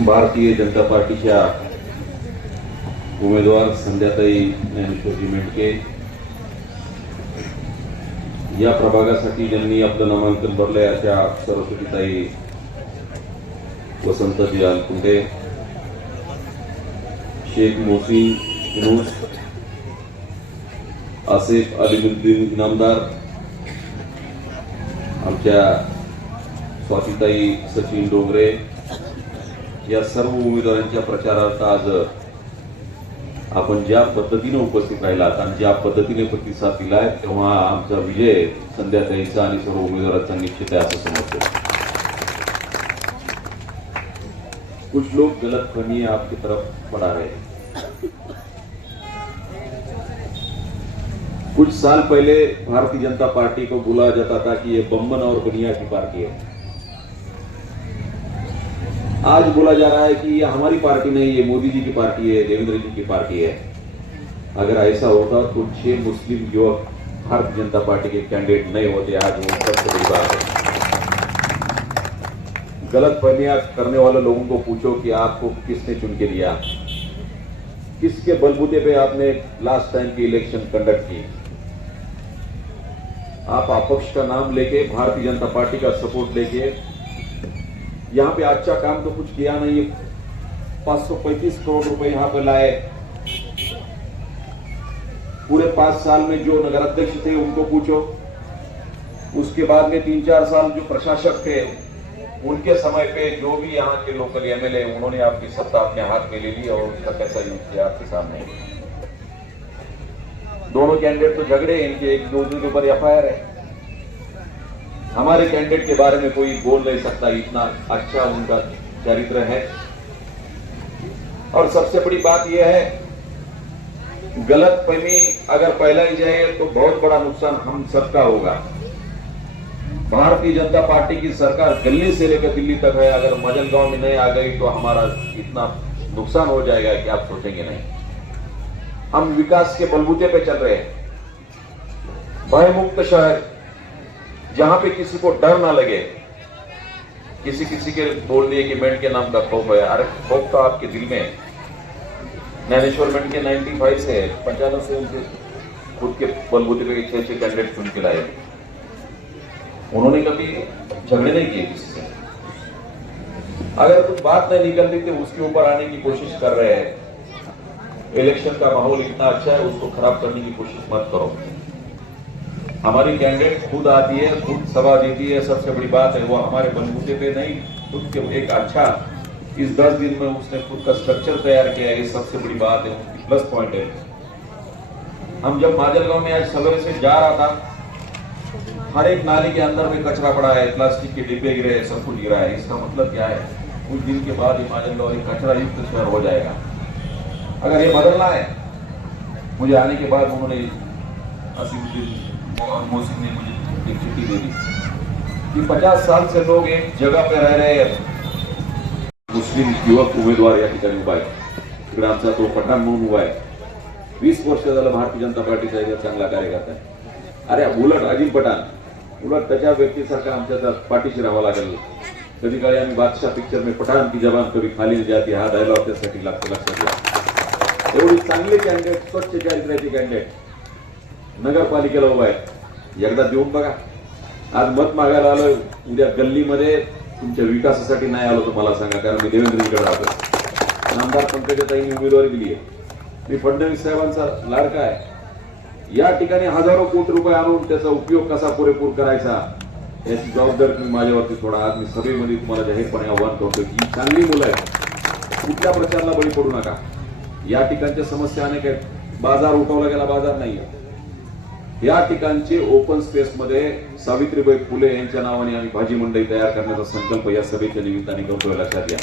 भारतीय जनता पार्टीच्या उमेदवार संध्याताई ज्ञानेश्वरजी मेटके या प्रभागासाठी ज्यांनी आपलं नामांकन भरलंय अशा सरस्वतीताई वसंतजी अलकुंटे शेख मोहसिन रुज आसिफ अलिमुद्दीन इनामदार आमच्या स्वातीताई सचिन डोंगरे या सर्व उमेदवारांच्या प्रचारार्थ आज आपण ज्या पद्धतीने उपस्थित राहिलात आणि ज्या पद्धतीने प्रतिसाद दिलाय तेव्हा आमचा विजय संध्याकाळीचा आणि सर्व उमेदवारांचा निश्चित आहे असं समजतो. कुछ लोग गलत फहमी आपकी तरफ पड़ा रहे कुछ साल पहले भारतीय जनता पार्टी को बुलाया जाता था कि ये बम्बन और बनिया की पार्टी है। आज बोला जा रहा है कि ये हमारी पार्टी नहीं, ये मोदी जी की पार्टी है, देवेंद्र जी की पार्टी है। अगर ऐसा होता तो छह मुस्लिम युवक भारतीय जनता पार्टी के कैंडिडेट नहीं होते, आज वो सबसे बड़ी बात है गलत फहमियाँ करने वाले लोगों को पूछो कि आपको किसने चुन के लिया। किसके बलबूते पे आपने लास्ट टाइम की इलेक्शन कंडक्ट की। आप अपक्ष का नाम लेके, भारतीय जनता पार्टी का सपोर्ट लेके यहाँ पे अच्छा काम तो कुछ किया नहीं पाँच सौ पैंतीस करोड़ रुपए यहाँ पे लाए। पूरे पाँच साल में जो नगर अध्यक्ष थे, उनको पूछो। उसके बाद में तीन चार साल जो प्रशासक थे, उनके समय पे जो भी यहाँ के लोकल एमएलए उन्होंने आपकी सत्ता अपने हाथ में ले ली और उसका कैसा यूज़ किया आपके सामने। दोनों कैंडिडेट तो झगड़े इनके एक दूसरे के ऊपर एफआईआर है। हमारे कैंडिडेट के बारे में कोई बोल नहीं सकता, इतना अच्छा उनका चरित्र है। और सबसे बड़ी बात यह है, गलत फहमी अगर फैलाई जाए तो बहुत बड़ा नुकसान हम सबका होगा। भारतीय जनता पार्टी की सरकार दिल्ली से लेकर दिल्ली तक है, अगर मजल गाँव में नहीं आ गई तो हमारा इतना नुकसान हो जाएगा कि आप सोचेंगे नहीं। हम विकास के बलबूते पे चल रहे हैं। भयमुक्त शहर जहाँ पे किसी को डर ना लगे। किसी किसी के बोल दिए कि मेंढ के नाम का खौफ है। अरे खौफ तो आपके दिल में ज्ञानेश्वर मेंढ के 95 से पंचानवे से उनके खुद के बलबूते पे छह छह कैंडिडेट चुन के लाए। उन्होंने कभी झगड़े नहीं किए किसी से। अगर कुछ बात नहीं निकलती तो उसके ऊपर आने की कोशिश कर रहे हैं। इलेक्शन का माहौल इतना अच्छा है, उसको खराब करने की कोशिश मत करो। हमारी कैंडिडेट खुद आती है, खुद सभा देती है, सबसे बड़ी बात है, वो हमारे बलबूते पे नहीं, खुद के एक अच्छा इस दस दिन में उसने खुद का स्ट्रक्चर तैयार किया है, ये सबसे बड़ी बात है उसकी प्लस पॉइंट है। हम जब माजलगांव में आज सवेरे से जा रहा था, हर एक नाली के अंदर में कचरा पड़ा है, प्लास्टिक के डिब्बे गिरे हैं, सब कुछ गिरा है, इसका मतलब क्या है? कुछ दिन के बाद हिमाचल गाँव एक कचरा युक्त शहर हो जाएगा। अगर ये बदलना है, मुझे आने के बाद उन्होंने और मोहसिन ने मुझे एक चिट्ठी दे दी कि 50 साल से लोग एक जगह पे रह रहे हैं। मुस्लिम युवक उमेदवार या ठिकाणी उभा आहे तिकडे आमचा तो पठाण म्हणून उभा आहे वीस वर्ष झालं भारतीय जनता पार्टीचा एक चांगला कार्यकर्ता आहे अरे उलट अजित पठाण। उलट त्याच्या व्यक्तीसारखा आमच्या त्या पाठीशी राहावं लागेल. कधी काळी आम्ही बादशाह पिक्चर में पठाण की जबान कभी खाली जाती हा डायलॉग त्यासाठी लागतो लक्षात घ्या एवढी चांगली कॅन्डिडेट स्वच्छ चारित्र्याची कॅन्डिडेट नगरपालिकेला उभा आहे. एकदा देऊन बघा. आज मत मागायला आलोय. उद्या गल्लीमध्ये तुमच्या विकासासाठी नाही आलो तर मला सांगा कारण मी देवेंद्रजीकडे राहतो आमदार पंकजाताईंनी उमेदवारी दिली आहे. मी फडणवीस साहेबांचा लाडका आहे. या ठिकाणी हजारो कोटी रुपये आणून त्याचा उपयोग कसा पुरेपूर करायचा याची जबाबदारी तुम्ही माझ्यावरती सोडा. आज मी सभेमध्ये तुम्हाला जाहीरपणे आव्हान करतो की चांगली मुलं आहेत. कुठल्या प्रचाराला बळी पडू नका. या ठिकाणच्या समस्या अनेक आहेत. बाजार उठवला गेला बाजार नाही या ठिकाणचे ओपन स्पेस मध्ये सावित्रीबाई फुले यांच्या नावाने आम्ही भाजी मंडई तयार करण्याचा संकल्प या सभेच्या निमित्ताने करतोय लक्षात घ्या.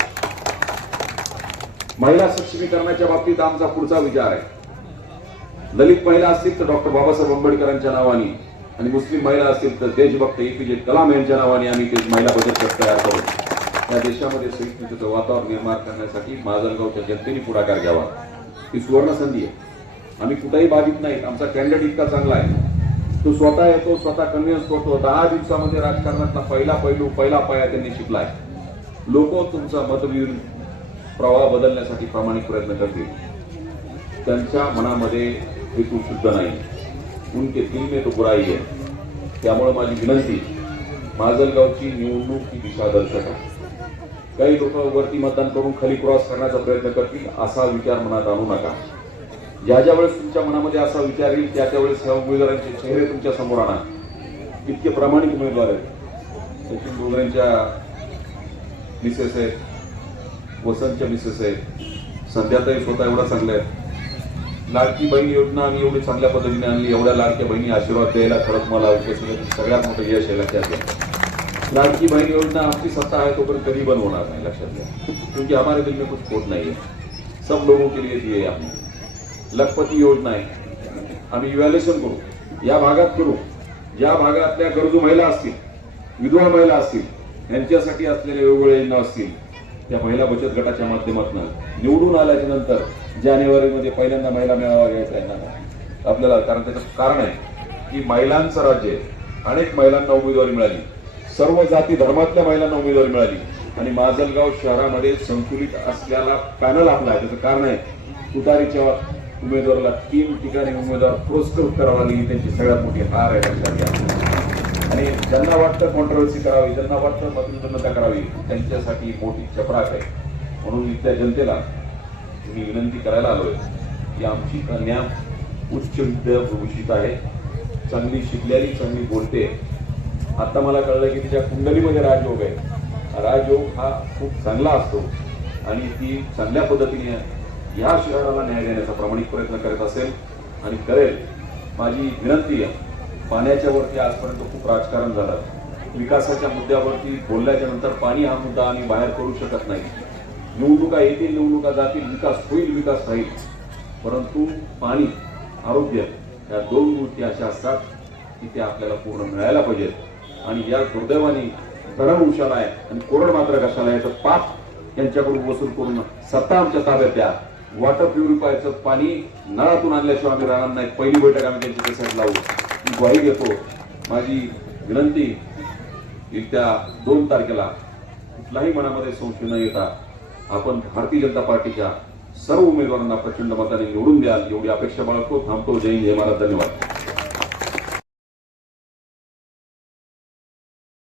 महिला सक्षमीकरणाच्या बाबतीत आमचा पुढचा विचार आहे. दलित महिला असतील तर डॉक्टर बाबासाहेब आंबेडकरांच्या नावाने आणि मुस्लिम महिला असतील तर देशभक्त एपीजे कलाम यांच्या नावाने आम्ही ते महिला बचत गट तयार करू. या देशामध्ये सहिष्णुतेचं वातावरण निर्माण करण्यासाठी माजलगावच्या जनतेने पुढाकार घ्यावा. ही सुवर्ण संधी आहे. आम्ही कुठेही बाधित नाहीत. आमचा कॅन्डिडेट इतका चांगला आहे. तो स्वतः येतो स्वतः कन्व्हिन्स करतो. दहा दिवसामध्ये राजकारणातला पहिला पैलू पहिला पाया त्यांनी शिकलाय. लोक तुमचा मतवीर प्रवाह बदलण्यासाठी प्रामाणिक प्रयत्न करतील. त्यांच्या मनामध्ये हेतू शुद्ध नाही. उनके दिल में तो बुराई आहे त्यामुळे माझी विनंती माजलगावची निवडणूक ही दिशादर्शक आहे. काही लोक वरती मतदान करून खाली क्रॉस करण्याचा प्रयत्न करतील असा विचार मनात आणू नका. ज्या ज्या वेळेस तुमच्या मनामध्ये असा विचार येईल त्या त्यावेळेस ह्या उमेदवारांचे चेहरे तुमच्यासमोर आणा. इतके प्रामाणिक उमेदवार आहेत. सचिन डोंगऱ्यांच्या मिसेस आहेत. वसंतच्या मिसेस आहेत. सध्याताई स्वतः एवढा चांगल्या आहेत. लाडकी बहीण योजना आम्ही एवढी चांगल्या पद्धतीने आणली. एवढ्या लाडक्या बहिणी आशीर्वाद द्यायला खरंच मला उपस्थित सगळ्यात मोठं यश आहे लक्षात घ्या लाडकी बहीण योजना आमची सत्ता आहे तोपर्यंत पण बंद होणार नाही लक्षात घ्या. क्योंकि हमारे दिल में कुछ खोट नाही आहे सब लोगों के लिए दिए हमने लखपती योजना आहे. आम्ही इव्हॅल्युएशन करू. या भागात करू. ज्या भागातल्या गरजू महिला असतील विधवा महिला असतील यांच्यासाठी असलेल्या वेगवेगळ्या योजना असतील त्या महिला बचत गटाच्या माध्यमातून निवडून आल्याच्यानंतर जानेवारीमध्ये पहिल्यांदा महिला मेळावा घ्यायचा येणार आपल्याला कारण त्याचं कारण आहे की महिलांचं राज्य आहे. अनेक महिलांना उमेदवारी मिळाली. सर्व जाती धर्मातल्या महिलांना उमेदवारी मिळाली. आणि माजलगाव शहरामध्ये संतुलित असलेला पॅनल आपला आहे. त्याचं कारण आहे तुतारीच्या उमेदवाराला तीन ठिकाणी उमेदवार पुरस्कृत करावा लागली त्यांची सगळ्यात मोठी हार आहे लक्षात घ्या. आणि ज्यांना वाटतं कॉन्ट्रोवर्सी करावी ज्यांना वाटतं मतविधनता करावी त्यांच्यासाठी मोठी चपराक आहे. म्हणून इथल्या जनतेला मी विनंती करायला आलोय की आमची कन्या उच्च विद्याभूषित आहे. चांगली शिकलेली चांगली बोलते. आता मला कळलं की तिच्या कुंडलीमध्ये राजयोग आहे. राजयोग हा खूप चांगला असतो आणि ती चांगल्या पद्धतीने ह्या शहराला न्याय देण्याचा प्रामाणिक प्रयत्न करत असेल आणि करेल माझी विनंती आहे पाण्याच्या वरती आजपर्यंत खूप राजकारण झालं. विकासाच्या मुद्द्यावरती बोलल्याच्या नंतर पाणी हा मुद्दा आम्ही बाहेर करू शकत नाही. निवडणुका येतील निवडणुका जातील विकास होईल विकास राहील. परंतु पाणी आरोग्य या दोन गोष्टी अशा असतात की त्या आपल्याला पूर्ण मिळायला पाहिजेत. आणि या दुर्दैवाने धरण उशाला आहे आणि कोरड मात्र कशाला याचं पाप यांच्याकडून वसूल करून सत्ता आमच्या ताब्यात द्या. वॉटर प्युरिफायरचं पाणी नळातून आणल्याशिवाय आम्ही राहणार नाही. पहिली बैठक आम्ही त्यांची त्यासाठी लावू. मी ग्वाही घेतो माझी विनंती येत्या दोन तारखेला कुठलाही मनामध्ये संशय न येता आपण भारतीय जनता पार्टीच्या सर्व उमेदवारांना प्रचंड मताने निवडून द्याल. एवढी अपेक्षा बाळगतो. थांबतो. जय हिंद. जय महाराज धन्यवाद.